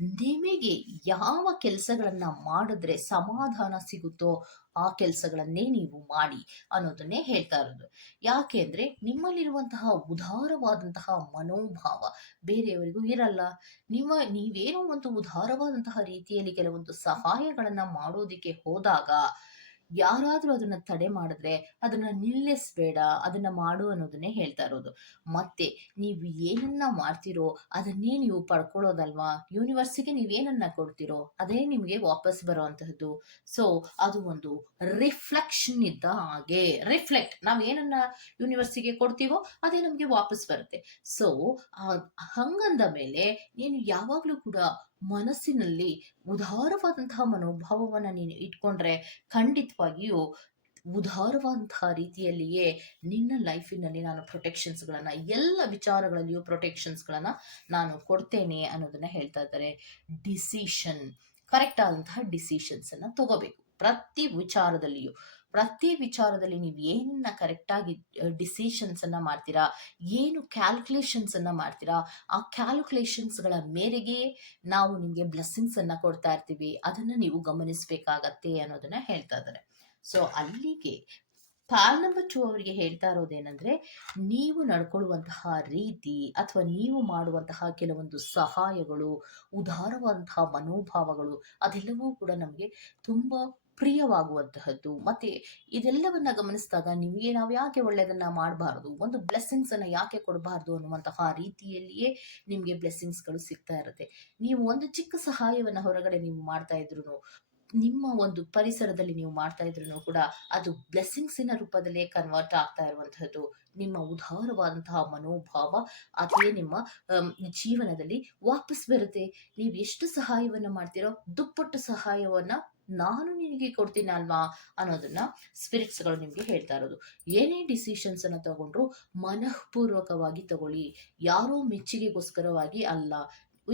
ನಿಮಗೆ ಯಾವ ಕೆಲಸಗಳನ್ನ ಮಾಡಿದ್ರೆ ಸಮಾಧಾನ ಸಿಗುತ್ತೋ ಆ ಕೆಲಸಗಳನ್ನೇ ನೀವು ಮಾಡಿ ಅನ್ನೋದನ್ನೇ ಹೇಳ್ತಾ ಇರೋದು. ಯಾಕೆಂದ್ರೆ ನಿಮ್ಮಲ್ಲಿರುವಂತಹ ಉದಾರವಾದಂತಹ ಮನೋಭಾವ ಬೇರೆಯವರಿಗೂ ಇರಲ್ಲ. ನಿಮ್ಮ, ನೀವೇನೋ ಒಂದು ಉದಾರವಾದಂತಹ ರೀತಿಯಲ್ಲಿ ಕೆಲವೊಂದು ಸಹಾಯಗಳನ್ನ ಮಾಡೋದಿಕ್ಕೆ ಹೋದಾಗ ಯಾರಾದ್ರೂ ಅದನ್ನ ತಡೆ ಮಾಡಿದ್ರೆ ಅದನ್ನ ನಿಲ್ಲಿಸ್ಬೇಡ, ಅದನ್ನ ಮಾಡು ಅನ್ನೋದನ್ನೇ ಹೇಳ್ತಾ ಇರೋದು. ಮತ್ತೆ ನೀವು ಏನನ್ನ ಮಾಡ್ತಿರೋ, ಅದನ್ನೇ ನೀವು ಪಡ್ಕೊಳ್ಳೋದಲ್ವಾ? ಯೂನಿವರ್ಸಿಗೆ ಏನನ್ನ ಕೊಡ್ತಿರೋ, ಅದೇ ನಿಮಗೆ ವಾಪಸ್ ಬರುವಂತಹದ್ದು. ಸೊ ಅದು ಒಂದು ರಿಫ್ಲೆಕ್ಷನ್ ಇದ್ದ ಹಾಗೆ. ರಿಫ್ಲೆಕ್ಟ್. ನಾವ್ ಏನನ್ನ ಯೂನಿವರ್ಸಿಗೆ ಕೊಡ್ತೀವೋ, ಅದೇ ನಮಗೆ ವಾಪಸ್ ಬರುತ್ತೆ. ಸೊ ಹಂಗಂದ ಮೇಲೆ, ನೀನು ಯಾವಾಗ್ಲೂ ಕೂಡ ಮನಸ್ಸಿನಲ್ಲಿ ಉದಾರವಾದಂತಹ ಮನೋಭಾವವನ್ನು ನೀನು ಇಟ್ಕೊಂಡ್ರೆ ಖಂಡಿತವಾಗಿಯೂ ಉದಾರವಾದಂತಹ ರೀತಿಯಲ್ಲಿಯೇ ನಿನ್ನ ಲೈಫಿನಲ್ಲಿ ನಾನು ಪ್ರೊಟೆಕ್ಷನ್ಸ್ಗಳನ್ನು ಎಲ್ಲ ವಿಚಾರಗಳಲ್ಲಿಯೂ ಪ್ರೊಟೆಕ್ಷನ್ಸ್ಗಳನ್ನು ನಾನು ಕೊಡ್ತೇನೆ ಅನ್ನೋದನ್ನ ಹೇಳ್ತಾ ಇದ್ದಾರೆ. ಡಿಸಿಷನ್ ಕರೆಕ್ಟ್ ಆದಂತಹ ಡಿಸಿಷನ್ಸ್ ಅನ್ನ ತಗೋಬೇಕು. ಪ್ರತಿ ವಿಚಾರದಲ್ಲಿಯೂ. ಪ್ರತಿ ವಿಚಾರದಲ್ಲಿ ನೀವು ಏನನ್ನ ಕರೆಕ್ಟಾಗಿ ಡಿಸಿಷನ್ಸ್ ಅನ್ನ ಮಾಡ್ತೀರಾ, ಏನು ಕ್ಯಾಲ್ಕುಲೇಷನ್ಸ್ ಅನ್ನ ಮಾಡ್ತೀರಾ, ಆ ಕ್ಯಾಲ್ಕುಲೇಷನ್ಸ್ಗಳ ಮೇರೆಗೆ ನಾವು ನಿಮಗೆ ಬ್ಲೆಸ್ಸಿಂಗ್ಸ್ ಅನ್ನ ಕೊಡ್ತಾ ಇರ್ತೀವಿ, ಅದನ್ನ ನೀವು ಗಮನಿಸಬೇಕಾಗತ್ತೆ ಅನ್ನೋದನ್ನ ಹೇಳ್ತಾ ಇದ್ದಾರೆ. ಸೊ ಅಲ್ಲಿಗೆ ಪಾಲ್ ನಂಬರ್ ಟು ಅವರಿಗೆ ಹೇಳ್ತಾ ಇರೋದೇನೆಂದ್ರೆ, ನೀವು ನಡ್ಕೊಳ್ಳುವಂತಹ ರೀತಿ ಅಥವಾ ನೀವು ಮಾಡುವಂತಹ ಕೆಲವೊಂದು ಸಹಾಯಗಳು, ಉದಾರವಾದಂತಹ ಮನೋಭಾವಗಳು ಅದೆಲ್ಲವೂ ಕೂಡ ನಮಗೆ ತುಂಬಾ ಪ್ರಿಯವಾಗುವಂತಹದ್ದು. ಮತ್ತೆ ಇದೆಲ್ಲವನ್ನ ಗಮನಿಸಿದಾಗ ನಿಮಗೆ ನಾವು ಯಾಕೆ ಒಳ್ಳೆಯದನ್ನ ಮಾಡಬಾರ್ದು? ಒಂದು ಬ್ಲೆಸ್ಸಿಂಗ್ಸ್ ಅನ್ನ ಯಾಕೆ ಕೊಡಬಾರ್ದು ಅನ್ನುವಂತಹ ರೀತಿಯಲ್ಲಿಯೇ ನಿಮಗೆ ಬ್ಲೆಸ್ಸಿಂಗ್ಸ್ಗಳು ಸಿಗ್ತಾ ಇರುತ್ತೆ. ನೀವು ಒಂದು ಚಿಕ್ಕ ಸಹಾಯವನ್ನ ಹೊರಗಡೆ ನೀವು ಮಾಡ್ತಾ ಇದ್ರು ನಿಮ್ಮ ಒಂದು ಪರಿಸರದಲ್ಲಿ ನೀವು ಮಾಡ್ತಾ ಇದ್ರು ಕೂಡ ಅದು ಬ್ಲೆಸ್ಸಿಂಗ್ಸಿನ ರೂಪದಲ್ಲೇ ಕನ್ವರ್ಟ್ ಆಗ್ತಾ ಇರುವಂತಹದ್ದು. ನಿಮ್ಮ ಉದಾರವಾದಂತಹ ಮನೋಭಾವ, ಅದೇ ನಿಮ್ಮ ಜೀವನದಲ್ಲಿ ವಾಪಸ್ ಬರುತ್ತೆ. ನೀವು ಎಷ್ಟು ಸಹಾಯವನ್ನು ಮಾಡ್ತೀರೋ, ದುಪ್ಪಟ್ಟು ಸಹಾಯವನ್ನ ನಾನು ನಿನಗೆ ಕೊಡ್ತೀನಿ ಅಲ್ವಾ ಅನ್ನೋದನ್ನ ಸ್ಪಿರಿಟ್ಸ್ಗಳು ನಿಮಗೆ ಹೇಳ್ತಾ ಇರೋದು. ಏನೇ ಡಿಸಿಷನ್ಸ್ ಅನ್ನ ತಗೊಂಡ್ರು ಮನಃಪೂರ್ವಕವಾಗಿ ತಗೊಳ್ಳಿ. ಯಾರೋ ಮೆಚ್ಚುಗೆಗೋಸ್ಕರವಾಗಿ ಅಲ್ಲ.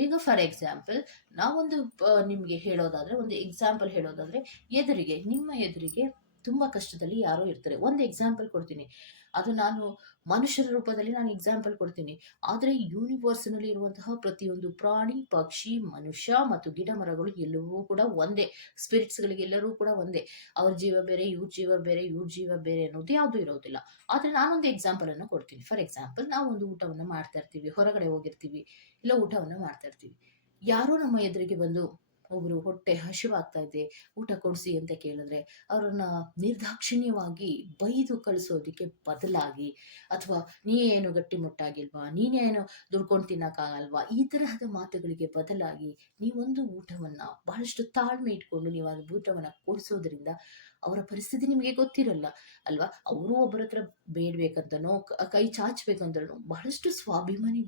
ಈಗ ಫಾರ್ ಎಕ್ಸಾಂಪಲ್ ನಾವೊಂದು ನಿಮಗೆ ನಿಮ್ಗೆ ಹೇಳೋದಾದ್ರೆ, ಒಂದು ಎಕ್ಸಾಂಪಲ್ ಹೇಳೋದಾದ್ರೆ, ಎದುರಿಗೆ, ನಿಮ್ಮ ಎದುರಿಗೆ ತುಂಬಾ ಕಷ್ಟದಲ್ಲಿ ಯಾರೋ ಇರ್ತಾರೆ. ಒಂದು ಎಕ್ಸಾಂಪಲ್ ಕೊಡ್ತೀನಿ. ಅದು ನಾನು ಮನುಷ್ಯರ ರೂಪದಲ್ಲಿ ನಾನು ಎಕ್ಸಾಂಪಲ್ ಕೊಡ್ತೀನಿ. ಆದರೆ ಯೂನಿವರ್ಸ್ನಲ್ಲಿ ಇರುವಂತಹ ಪ್ರತಿಯೊಂದು ಪ್ರಾಣಿ, ಪಕ್ಷಿ, ಮನುಷ್ಯ ಮತ್ತು ಗಿಡ ಮರಗಳು ಎಲ್ಲವೂ ಕೂಡ ಒಂದೇ. ಸ್ಪಿರಿಟ್ಸ್ಗಳಿಗೆ ಎಲ್ಲರೂ ಕೂಡ ಒಂದೇ. ಅವ್ರ ಜೀವ ಬೇರೆ, ಇವ್ರ ಜೀವ ಬೇರೆ, ಇವ್ರ ಜೀವ ಬೇರೆ ಅನ್ನೋದು ಯಾವುದೂ ಇರೋದಿಲ್ಲ. ಆದರೆ ನಾನೊಂದು ಎಕ್ಸಾಂಪಲ್ ಅನ್ನು ಕೊಡ್ತೀನಿ. ಫಾರ್ ಎಕ್ಸಾಂಪಲ್ ನಾವು ಒಂದು ಊಟವನ್ನು ಮಾಡ್ತಾ ಇರ್ತೀವಿ. ಹೊರಗಡೆ ಹೋಗಿರ್ತೀವಿ. ಇಲ್ಲ ಊಟವನ್ನು ಮಾಡ್ತಾ ಇರ್ತೀವಿ. ಯಾರೋ ನಮ್ಮ ಎದುರಿಗೆ ಬಂದು ಒಬ್ರು ಹೊಟ್ಟೆ ಹಸಿವಾಗ್ತಾ ಇದೆ, ಊಟ ಕೊಡಿಸಿ ಅಂತ ಕೇಳಿದ್ರೆ ಅವ್ರನ್ನ ನಿರ್ದಾಕ್ಷಿಣ್ಯವಾಗಿ ಬೈದು ಕಳಿಸೋದಕ್ಕೆ ಬದಲಾಗಿ ಅಥವಾ ನೀನೇನು ಗಟ್ಟಿಮುಟ್ಟಾಗಿಲ್ವಾ ನೀನೇನು ದುಡ್ಕೊಂಡು ತಿನ್ನಕ್ಕಾಗಲ್ವಾ, ಈ ತರಹದ ಮಾತುಗಳಿಗೆ ಬದಲಾಗಿ ನೀವೊಂದು ಊಟವನ್ನ ಬಹಳಷ್ಟು ತಾಳ್ಮೆ ಇಟ್ಕೊಂಡು ನೀವು ಅದು ಊಟವನ್ನ ಕೊಡಿಸೋದ್ರಿಂದ ಅವರ ಪರಿಸ್ಥಿತಿ ನಿಮಗೆ ಗೊತ್ತಿರಲ್ಲ ಅಲ್ವಾ? ಅವರು ಒಬ್ಬರ ಹತ್ರ ಬೇಡ್ಬೇಕಂತನೋ, ಕ- ಚಾಚಬೇಕಂತನೋ ಬಹಳಷ್ಟು ಸ್ವಾಭಿಮಾನಿ,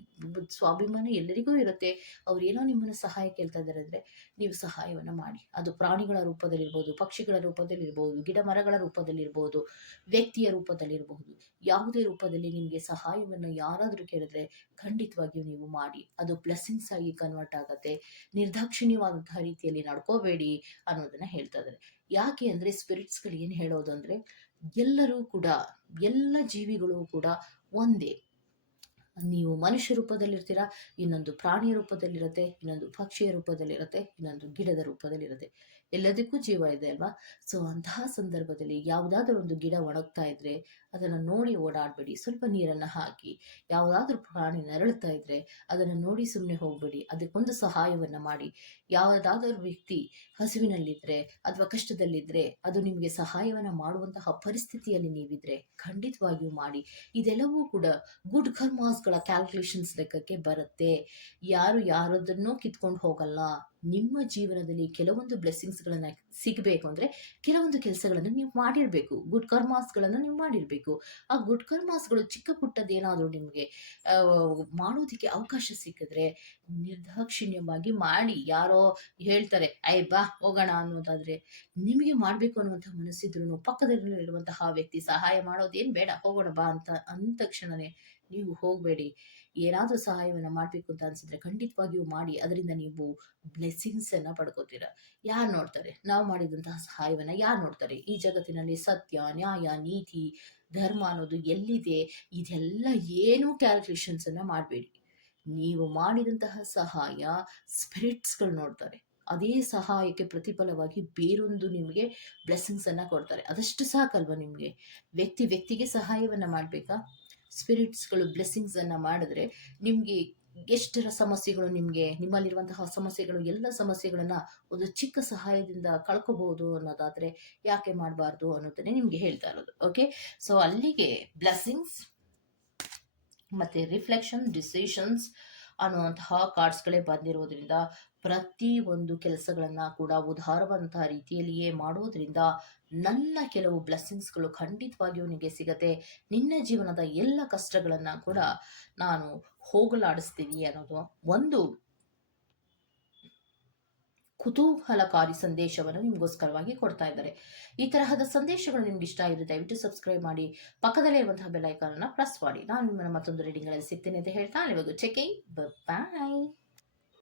ಸ್ವಾಭಿಮಾನ ಎಲ್ಲರಿಗೂ ಇರುತ್ತೆ. ಅವ್ರು ಏನೋ ನಿಮ್ಮನ್ನ ಸಹಾಯ ಕೇಳ್ತಾ ಇದ್ದಾರೆ ಅಂದ್ರೆ ನೀವು ಸಹಾಯವನ್ನು ಮಾಡಿ. ಅದು ಪ್ರಾಣಿಗಳ ರೂಪದಲ್ಲಿರ್ಬೋದು, ಪಕ್ಷಿಗಳ ರೂಪದಲ್ಲಿರ್ಬೋದು, ಗಿಡ ಮರಗಳ ರೂಪದಲ್ಲಿರ್ಬೋದು, ವ್ಯಕ್ತಿಯ ರೂಪದಲ್ಲಿರಬಹುದು ಯಾವುದೇ ರೂಪದಲ್ಲಿ ನಿಮಗೆ ಸಹಾಯವನ್ನು ಯಾರಾದರೂ ಕೇಳಿದ್ರೆ ಖಂಡಿತವಾಗಿಯೂ ನೀವು ಮಾಡಿ. ಅದು ಬ್ಲೆಸ್ಸಿಂಗ್ಸ್ ಆಗಿ ಕನ್ವರ್ಟ್ ಆಗತ್ತೆ. ನಿರ್ದಾಕ್ಷಿಣ್ಯವಾದಂತಹ ರೀತಿಯಲ್ಲಿ ನಡ್ಕೋಬೇಡಿ ಅನ್ನೋದನ್ನ ಹೇಳ್ತಾ ಇದ್ದಾರೆ. ಯಾಕೆ ಅಂದರೆ ಸ್ಪಿರಿಟ್ಸ್ಗಳು ಏನು ಹೇಳೋದು ಅಂದ್ರೆ ಎಲ್ಲರೂ ಕೂಡ, ಎಲ್ಲ ಜೀವಿಗಳು ಕೂಡ ಒಂದೇ. ನೀವು ಮನುಷ್ಯ ರೂಪದಲ್ಲಿರ್ತೀರ, ಇನ್ನೊಂದು ಪ್ರಾಣಿಯ ರೂಪದಲ್ಲಿರುತ್ತೆ, ಇನ್ನೊಂದು ಪಕ್ಷಿಯ ರೂಪದಲ್ಲಿರುತ್ತೆ, ಇನ್ನೊಂದು ಗಿಡದ ರೂಪದಲ್ಲಿರುತ್ತೆ. ಎಲ್ಲದಕ್ಕೂ ಜೀವ ಇದೆ ಅಲ್ವಾ? ಸೊ ಅಂತಹ ಸಂದರ್ಭದಲ್ಲಿ ಯಾವುದಾದ್ರೂ ಒಂದು ಗಿಡ ಒಣಗ್ತಾ ಇದ್ರೆ ಅದನ್ನು ನೋಡಿ ಓಡಾಡಬೇಡಿ. ಸ್ವಲ್ಪ ನೀರನ್ನು ಹಾಕಿ. ಯಾವುದಾದ್ರೂ ಪ್ರಾಣಿ ನರಳುತ್ತಾ ಇದ್ರೆ ಅದನ್ನು ನೋಡಿ ಸುಮ್ಮನೆ ಹೋಗಬೇಡಿ. ಅದಕ್ಕೊಂದು ಸಹಾಯವನ್ನು ಮಾಡಿ. ಯಾವುದಾದ್ರೂ ವ್ಯಕ್ತಿ ಹಸಿವಿನಲ್ಲಿದ್ದರೆ ಅಥವಾ ಕಷ್ಟದಲ್ಲಿದ್ದರೆ ಅದು ನಿಮಗೆ ಸಹಾಯವನ್ನು ಮಾಡುವಂತಹ ಪರಿಸ್ಥಿತಿಯಲ್ಲಿ ನೀವಿದ್ರೆ ಖಂಡಿತವಾಗಿಯೂ ಮಾಡಿ. ಇದೆಲ್ಲವೂ ಕೂಡ ಗುಡ್ ಕರ್ಮಾಸ್ಗಳ ಕ್ಯಾಲ್ಕುಲೇಷನ್ಸ್ ಲೆಕ್ಕಕ್ಕೆ ಬರುತ್ತೆ. ಯಾರು ಯಾರದನ್ನೂ ಕಿತ್ಕೊಂಡು ಹೋಗಲ್ಲ. ನಿಮ್ಮ ಜೀವನದಲ್ಲಿ ಕೆಲವೊಂದು ಬ್ಲೆಸ್ಸಿಂಗ್ಸ್ಗಳನ್ನು ಸಿಗಬೇಕು ಅಂದರೆ ಕೆಲವೊಂದು ಕೆಲಸಗಳನ್ನು ನೀವು ಮಾಡಿರಬೇಕು. ಗುಡ್ ಕರ್ಮಾಸ್ಗಳನ್ನು ನೀವು ಮಾಡಿರಬೇಕು. ಆ ಗುಡ್ ಕರ್ಮಾಸ್ಗಳು ಚಿಕ್ಕ ಪುಟ್ಟದೇನಾದರೂ ನಿಮಗೆ ಮಾಡೋದಕ್ಕೆ ಅವಕಾಶ ಸಿಕ್ಕಿದ್ರೆ ನಿರ್ದಾಕ್ಷಿಣ್ಯವಾಗಿ ಮಾಡಿ. ಯಾರೋ ಹೇಳ್ತಾರೆ ಐ ಬಾ, ಹೋಗೋಣ ಅನ್ನೋದಾದರೆ ನಿಮಗೆ ಮಾಡಬೇಕು ಅನ್ನುವಂಥ ಮನಸ್ಸಿದ್ರು ಪಕ್ಕದಲ್ಲಿರುವಂತಹ ವ್ಯಕ್ತಿ ಸಹಾಯ ಮಾಡೋದೇನು ಬೇಡ, ಹೋಗೋಣ ಬಾ ಅಂತ ಅಂದ ತಕ್ಷಣನೇ ನೀವು ಹೋಗಬೇಡಿ. ಏನಾದರೂ ಸಹಾಯವನ್ನು ಮಾಡಬೇಕು ಅಂತ ಅನ್ಸಿದ್ರೆ ಖಂಡಿತವಾಗಿಯೂ ಮಾಡಿ, ಅದರಿಂದ ನೀವು ಬ್ಲೆಸ್ಸಿಂಗ್ಸ್ ಅನ್ನ ಪಡ್ಕೋತೀರ. ಯಾರು ನೋಡ್ತಾರೆ? ನಾವು ಮಾಡಿದಂತಹ ಸಹಾಯವನ್ನ ಯಾರು ನೋಡ್ತಾರೆ? ಈ ಜಗತ್ತಿನಲ್ಲಿ ಸತ್ಯ, ನ್ಯಾಯ, ನೀತಿ, ಧರ್ಮ ಅನ್ನೋದು ಎಲ್ಲಿದೆ? ಇದೆಲ್ಲ ಏನೂ ಕ್ಯಾಲ್ಕುಲೇಷನ್ಸ್ ಅನ್ನ ಮಾಡಬೇಡಿ. ನೀವು ಮಾಡಿದಂತಹ ಸಹಾಯ ಸ್ಪಿರಿಟ್ಸ್ಗಳು ನೋಡ್ತಾರೆ. ಅದೇ ಸಹಾಯಕ್ಕೆ ಪ್ರತಿಫಲವಾಗಿ ಬೇರೊಂದು ನಿಮಗೆ ಬ್ಲೆಸ್ಸಿಂಗ್ಸ್ ಅನ್ನ ಕೊಡ್ತಾರೆ. ಅದಷ್ಟು ಸಾಕಲ್ವ ನಿಮಗೆ? ವ್ಯಕ್ತಿ ವ್ಯಕ್ತಿಗೆ ಸಹಾಯವನ್ನ ಮಾಡಬೇಕಾ? ಸ್ಪಿರಿಟ್ಸ್ಗಳು ಬ್ಲೆಸ್ಸಿಂಗ್ಸ್ ಅನ್ನು ಮಾಡಿದ್ರೆ ನಿಮಗೆ ಎಷ್ಟರ ಸಮಸ್ಯೆಗಳು ನಿಮಗೆ, ನಿಮ್ಮಲ್ಲಿರುವಂತಹ ಸಮಸ್ಯೆಗಳು, ಎಲ್ಲ ಸಮಸ್ಯೆಗಳನ್ನು ಒಂದು ಚಿಕ್ಕ ಸಹಾಯದಿಂದ ಕಳ್ಕೋಬಹುದು ಅನ್ನೋದಾದರೆ ಯಾಕೆ ಮಾಡಬಾರ್ದು ಅನ್ನೋದನ್ನೇ ನಿಮಗೆ ಹೇಳ್ತಾ ಇರೋದು ಓಕೆ ಸೊ ಅಲ್ಲಿಗೆ ಬ್ಲೆಸ್ಸಿಂಗ್ಸ್ ಮತ್ತು ರಿಫ್ಲೆಕ್ಷನ್ ಡಿಸಿಷನ್ಸ್ ಅನ್ನುವಂತಹ ಕಾರ್ಡ್ಸ್ಗಳೇ ಬಂದಿರೋದ್ರಿಂದ ಪ್ರತಿ ಒಂದು ಕೆಲಸಗಳನ್ನು ಕೂಡ ಉದಾರವಂತಹ ರೀತಿಯಲ್ಲಿಯೇ ಮಾಡೋದ್ರಿಂದ ನನ್ನ ಕೆಲವು ಬ್ಲೆಸ್ಸಿಂಗ್ಸ್ಗಳು ಖಂಡಿತವಾಗಿಯೂ ನಿಮಗೆ ಸಿಗತ್ತೆ. ನಿನ್ನ ಜೀವನದ ಎಲ್ಲ ಕಷ್ಟಗಳನ್ನ ಕೂಡ ನಾನು ಹೋಗಲಾಡಿಸ್ತೀನಿ ಅನ್ನೋದು ಒಂದು ಕುತೂಹಲಕಾರಿ ಸಂದೇಶವನ್ನು ನಿಮಗೋಸ್ಕರವಾಗಿ ಕೊಡ್ತಾ ಇದ್ದಾರೆ. ಈ ತರಹದ ಸಂದೇಶಗಳು ನಿಮ್ಗೆ ಇಷ್ಟ ಆಗಿದೆ ದಯವಿಟ್ಟು ಸಬ್ಸ್ಕ್ರೈಬ್ ಮಾಡಿ, ಪಕ್ಕದಲ್ಲೇ ಇರುವಂತಹ ಬೆಲ್ ಐಕಾನ್ ಅನ್ನ ಪ್ರೆಸ್ ಮಾಡಿ. ನಾನು ನಿಮ್ಮನ್ನು ಮತ್ತೊಂದು ರೀಡಿಂಗ್ ಸಿಗ್ತೀನಿ ಸಿಗ್ತೇನೆ ಅಂತ ಹೇಳ್ತಾ ಇವಾಗ ಚೆಕಿಂಗ್ ಬಾಯ್